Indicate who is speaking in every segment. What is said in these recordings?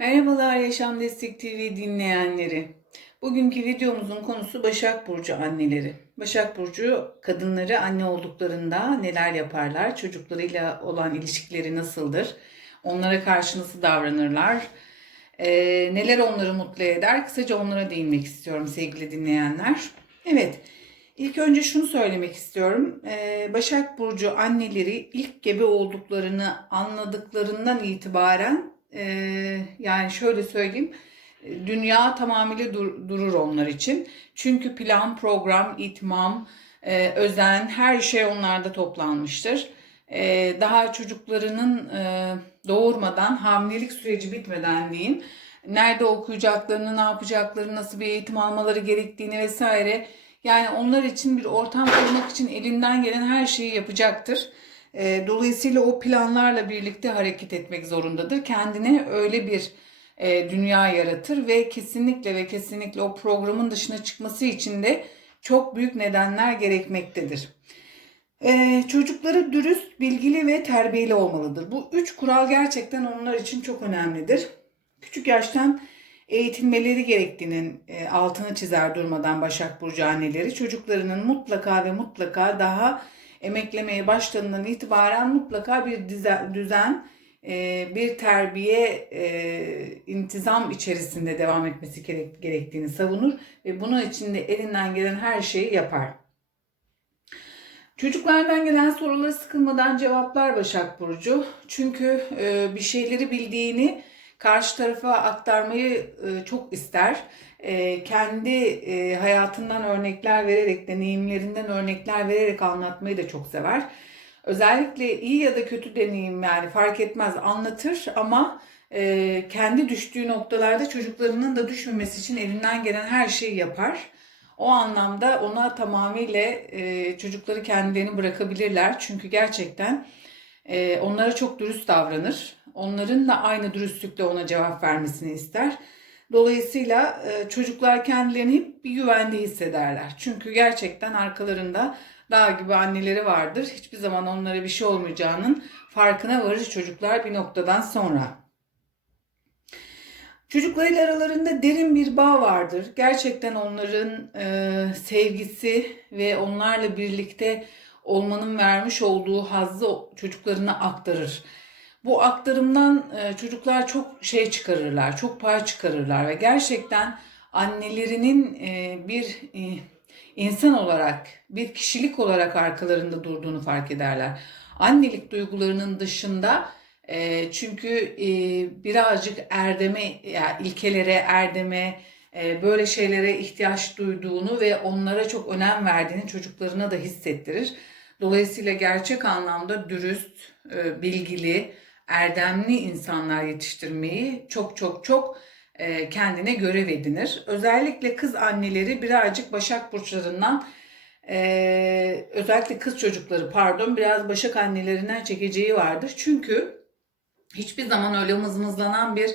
Speaker 1: Merhabalar Yaşam Destek TV dinleyenleri. Bugünkü videomuzun konusu Başak Burcu anneleri. Başak Burcu kadınları anne olduklarında neler yaparlar? Çocuklarıyla olan ilişkileri nasıldır? Onlara karşı nasıl davranırlar? Ee, neler onları mutlu eder? Kısaca onlara değinmek istiyorum sevgili dinleyenler. Evet, ilk önce şunu söylemek istiyorum. Ee, Başak Burcu anneleri ilk gebe olduklarını anladıklarından itibaren ee, yani şöyle söyleyeyim dünya tamamıyla dur- durur onlar için. Çünkü plan, program, itmam, e, özen her şey onlarda toplanmıştır. E, daha çocuklarının e, doğurmadan, hamilelik süreci bitmeden diyeyim, nerede okuyacaklarını, ne yapacaklarını, nasıl bir eğitim almaları gerektiğini vesaire. Yani onlar için bir ortam kurmak için elinden gelen her şeyi yapacaktır. E, Dolayısıyla o planlarla birlikte hareket etmek zorundadır. Kendine öyle bir e, dünya yaratır ve kesinlikle ve kesinlikle o programın dışına çıkması için de çok büyük nedenler gerekmektedir. E, çocukları dürüst, bilgili ve terbiyeli olmalıdır. Bu üç kural gerçekten onlar için çok önemlidir. Küçük yaştan eğitilmeleri gerektiğinin e, altını çizer durmadan Başak Burcu anneleri. Çocuklarının mutlaka ve mutlaka daha emeklemeye başladığından itibaren mutlaka bir düzen, e, bir terbiye, e, intizam içerisinde devam etmesi gerek- gerektiğini savunur ve bunun için de elinden gelen her şeyi yapar. Çocuklardan gelen soruları sıkılmadan cevaplar Başak Burcu. Çünkü e, bir şeyleri bildiğini karşı tarafa aktarmayı e, çok ister. E, kendi e, hayatından örnekler vererek, deneyimlerinden örnekler vererek anlatmayı da çok sever. Özellikle iyi ya da kötü deneyim yani fark etmez anlatır ama kendi düştüğü noktalarda çocuklarının da düşmemesi için elinden gelen her şeyi yapar. O anlamda ona tamamıyla çocukları kendilerini bırakabilirler. Çünkü gerçekten onlara çok dürüst davranır. Onların da aynı dürüstlükle ona cevap vermesini ister. Dolayısıyla e, çocuklar kendilerini hep bir güvende hissederler. Çünkü gerçekten arkalarında dağ gibi anneleri vardır. Hiçbir zaman onlara bir şey olmayacağının farkına varır çocuklar bir noktadan sonra. Çocuklarıyla aralarında derin bir bağ vardır. Gerçekten onların e, sevgisi ve onlarla birlikte olmanın vermiş olduğu hazzı çocuklarına aktarır. Bu aktarımdan e, çocuklar çok şey çıkarırlar, çok pay çıkarırlar ve gerçekten annelerinin e, bir e, insan olarak, bir kişilik olarak arkalarında durduğunu fark ederler. Annelik duygularının dışında çünkü birazcık erdeme, yani ilkelere, erdeme, böyle şeylere ihtiyaç duyduğunu ve onlara çok önem verdiğini çocuklarına da hissettirir. Dolayısıyla gerçek anlamda dürüst, bilgili, erdemli insanlar yetiştirmeyi çok çok çok e, kendine görev edinir. Özellikle kız anneleri birazcık Başak burçlarından e, özellikle kız çocukları pardon biraz Başak annelerinden çekeceği vardır. Çünkü hiçbir zaman öyle mızmızlanan bir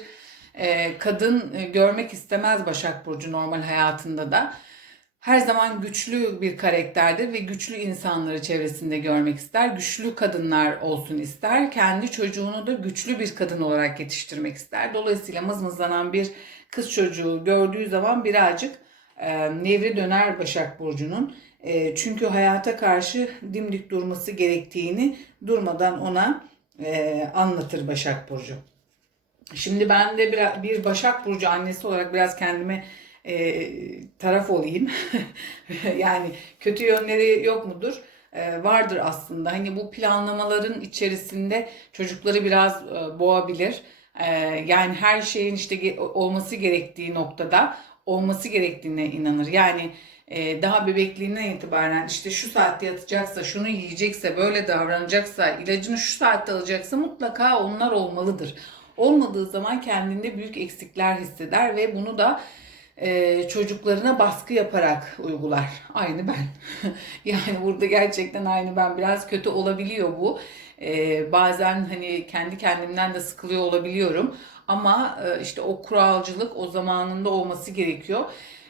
Speaker 1: e, kadın görmek istemez Başak Burcu normal hayatında da. Her zaman güçlü bir karakterdir ve güçlü insanları çevresinde görmek ister. Güçlü kadınlar olsun ister. Kendi çocuğunu da güçlü bir kadın olarak yetiştirmek ister. Dolayısıyla mızmızlanan bir kız çocuğu gördüğü zaman birazcık e, nevri döner Başak Burcu'nun. E, çünkü hayata karşı dimdik durması gerektiğini durmadan ona e, anlatır Başak Burcu. Şimdi ben de bir, bir Başak Burcu annesi olarak biraz kendime e, taraf olayım. yani kötü yönleri yok mudur? E, vardır aslında. Hani bu planlamaların içerisinde çocukları biraz e, boğabilir. E, yani her şeyin işte olması gerektiği noktada olması gerektiğine inanır. Yani e, daha bebekliğinden itibaren işte şu saatte yatacaksa, şunu yiyecekse, böyle davranacaksa, ilacını şu saatte alacaksa mutlaka onlar olmalıdır. Olmadığı zaman kendinde büyük eksikler hisseder ve bunu da e, çocuklarına baskı yaparak uygular. Aynı ben. yani burada gerçekten aynı ben. Biraz kötü olabiliyor bu. E, bazen hani kendi kendimden de sıkılıyor olabiliyorum. Ama e, işte o kuralcılık o zamanında olması gerekiyor.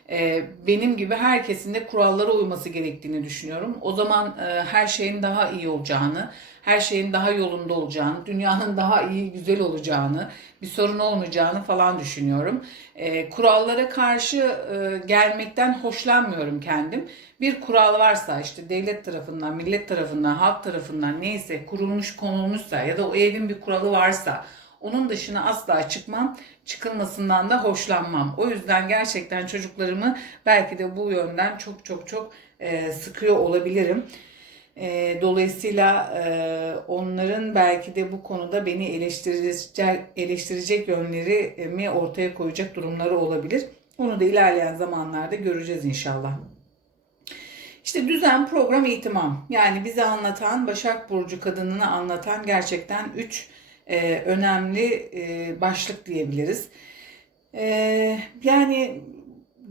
Speaker 1: E, benim gibi herkesin de kurallara uyması gerektiğini düşünüyorum. O zaman e, her şeyin daha iyi olacağını, her şeyin daha yolunda olacağını, dünyanın daha iyi, güzel olacağını, bir sorun olmayacağını falan düşünüyorum. E, kurallara karşı e, gelmekten hoşlanmıyorum kendim. Bir kural varsa işte devlet tarafından, millet tarafından, halk tarafından neyse kurulmuş konulmuşsa ya da o evin bir kuralı varsa onun dışına asla çıkmam, çıkılmasından da hoşlanmam. O yüzden gerçekten çocuklarımı belki de bu yönden çok çok çok e, sıkıyor olabilirim. E, dolayısıyla e, onların belki de bu konuda beni eleştirecek, eleştirecek yönlerimi ortaya koyacak durumları olabilir. Onu da ilerleyen zamanlarda göreceğiz inşallah. İşte düzen, program, eğitimam. Yani bize anlatan, Başak Burcu kadınını anlatan gerçekten 3 e, önemli e, başlık diyebiliriz. E, yani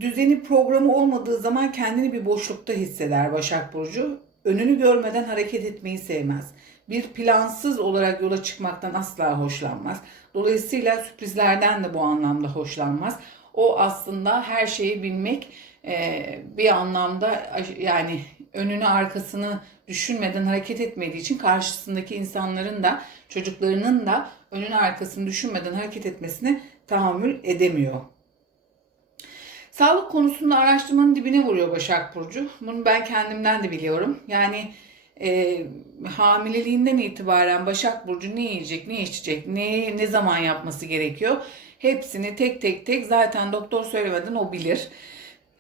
Speaker 1: düzeni programı olmadığı zaman kendini bir boşlukta hisseder Başak Burcu. Önünü görmeden hareket etmeyi sevmez. Bir plansız olarak yola çıkmaktan asla hoşlanmaz. Dolayısıyla sürprizlerden de bu anlamda hoşlanmaz. O aslında her şeyi bilmek e, bir anlamda yani önünü arkasını düşünmeden hareket etmediği için karşısındaki insanların da çocuklarının da önünü arkasını düşünmeden hareket etmesine tahammül edemiyor. Sağlık konusunda araştırmanın dibine vuruyor Başak Burcu. Bunu ben kendimden de biliyorum. Yani e, hamileliğinden itibaren Başak Burcu ne yiyecek, ne içecek, ne, ne zaman yapması gerekiyor. Hepsini tek tek tek zaten doktor söylemeden o bilir.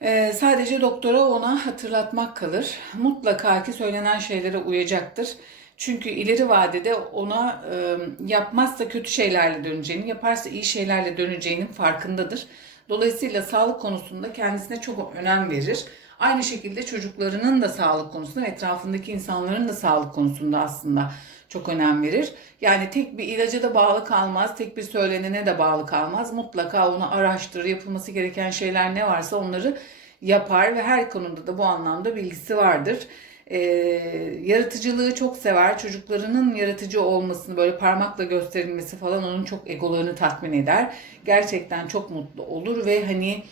Speaker 1: Ee, sadece doktora ona hatırlatmak kalır. Mutlaka ki söylenen şeylere uyacaktır. Çünkü ileri vadede ona e, yapmazsa kötü şeylerle döneceğini, yaparsa iyi şeylerle döneceğinin farkındadır. Dolayısıyla sağlık konusunda kendisine çok önem verir. Aynı şekilde çocuklarının da sağlık konusunda, etrafındaki insanların da sağlık konusunda aslında çok önem verir. Yani tek bir ilaca da bağlı kalmaz, tek bir söylenene de bağlı kalmaz. Mutlaka onu araştırır, yapılması gereken şeyler ne varsa onları yapar ve her konuda da bu anlamda bilgisi vardır. Ee, yaratıcılığı çok sever. Çocuklarının yaratıcı olmasını böyle parmakla gösterilmesi falan onun çok egolarını tatmin eder. Gerçekten çok mutlu olur ve hani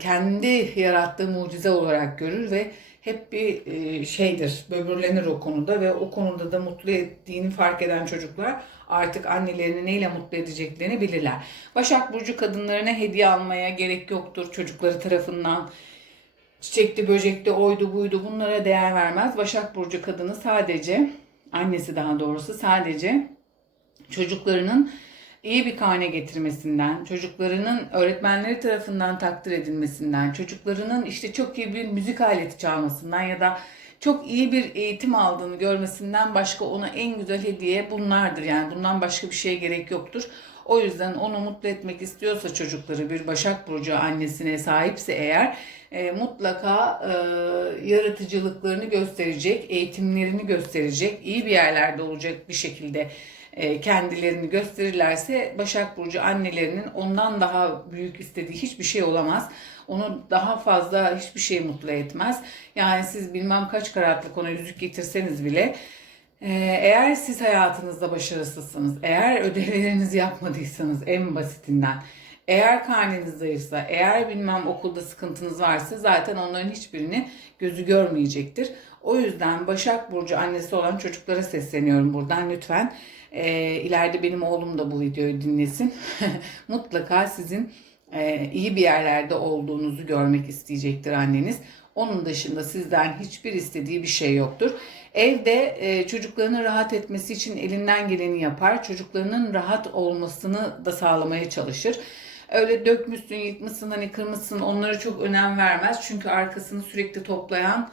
Speaker 1: kendi yarattığı mucize olarak görür ve hep bir şeydir, böbürlenir o konuda ve o konuda da mutlu ettiğini fark eden çocuklar artık annelerini neyle mutlu edeceklerini bilirler. Başak Burcu kadınlarına hediye almaya gerek yoktur çocukları tarafından. Çiçekli, böcekli, oydu, buydu bunlara değer vermez. Başak Burcu kadını sadece, annesi daha doğrusu sadece çocuklarının iyi bir karne getirmesinden, çocuklarının öğretmenleri tarafından takdir edilmesinden, çocuklarının işte çok iyi bir müzik aleti çalmasından ya da çok iyi bir eğitim aldığını görmesinden başka ona en güzel hediye bunlardır. Yani bundan başka bir şeye gerek yoktur. O yüzden onu mutlu etmek istiyorsa çocukları bir Başak Burcu annesine sahipse eğer e, mutlaka e, yaratıcılıklarını gösterecek, eğitimlerini gösterecek, iyi bir yerlerde olacak bir şekilde kendilerini gösterirlerse Başak Burcu annelerinin ondan daha büyük istediği hiçbir şey olamaz. Onu daha fazla hiçbir şey mutlu etmez. Yani siz bilmem kaç karatlık ona yüzük getirseniz bile e, eğer siz hayatınızda başarısızsınız, eğer ödevlerinizi yapmadıysanız en basitinden, eğer karnınız zayıfsa, eğer bilmem okulda sıkıntınız varsa zaten onların hiçbirini gözü görmeyecektir. O yüzden Başak Burcu annesi olan çocuklara sesleniyorum buradan lütfen. E, ileride benim oğlum da bu videoyu dinlesin. Mutlaka sizin e, iyi bir yerlerde olduğunuzu görmek isteyecektir anneniz. Onun dışında sizden hiçbir istediği bir şey yoktur. Evde e, çocuklarının rahat etmesi için elinden geleni yapar. Çocuklarının rahat olmasını da sağlamaya çalışır. Öyle dökmüşsün, yıkmışsın, hani kırmışsın onlara çok önem vermez. Çünkü arkasını sürekli toplayan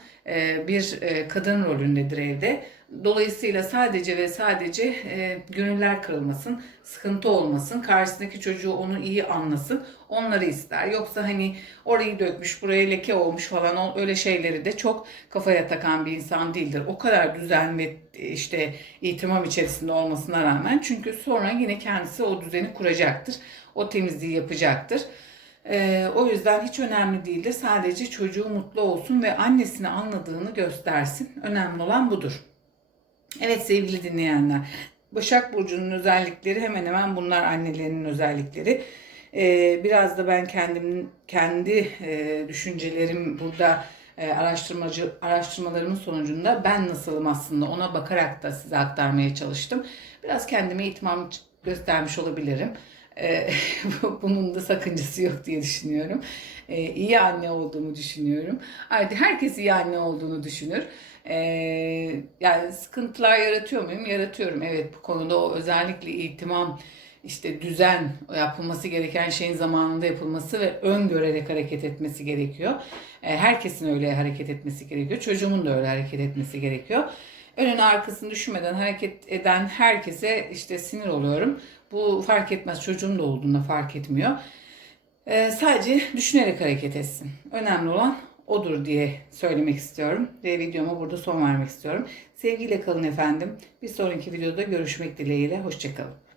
Speaker 1: bir e, kadın rolündedir evde. Dolayısıyla sadece ve sadece e, gönüller kırılmasın, sıkıntı olmasın, karşısındaki çocuğu onu iyi anlasın, onları ister. Yoksa hani orayı dökmüş, buraya leke olmuş falan öyle şeyleri de çok kafaya takan bir insan değildir. O kadar düzen ve işte itimam içerisinde olmasına rağmen çünkü sonra yine kendisi o düzeni kuracaktır. O temizliği yapacaktır. Ee, o yüzden hiç önemli değildir. Sadece çocuğu mutlu olsun ve annesini anladığını göstersin. Önemli olan budur. Evet sevgili dinleyenler. Başak Burcu'nun özellikleri hemen hemen bunlar annelerinin özellikleri. Ee, biraz da ben kendim kendi e, düşüncelerim burada e, araştırmacı araştırmalarımın sonucunda ben nasılım aslında ona bakarak da size aktarmaya çalıştım. Biraz kendime itimam göstermiş olabilirim. Ee, bunun da sakıncası yok diye düşünüyorum. Ee, iyi anne olduğumu düşünüyorum. Ayrıca herkes iyi anne olduğunu düşünür. Ee, yani sıkıntılar yaratıyor muyum? Yaratıyorum. Evet bu konuda o özellikle itimam, işte düzen, yapılması gereken şeyin zamanında yapılması ve öngörerek hareket etmesi gerekiyor. Herkesin öyle hareket etmesi gerekiyor. Çocuğumun da öyle hareket etmesi gerekiyor. Önünü arkasını düşünmeden hareket eden herkese işte sinir oluyorum. Bu fark etmez. Çocuğum da olduğunda fark etmiyor. Ee, sadece düşünerek hareket etsin. Önemli olan odur diye söylemek istiyorum. Ve videoma burada son vermek istiyorum. Sevgiyle kalın efendim. Bir sonraki videoda görüşmek dileğiyle. Hoşçakalın.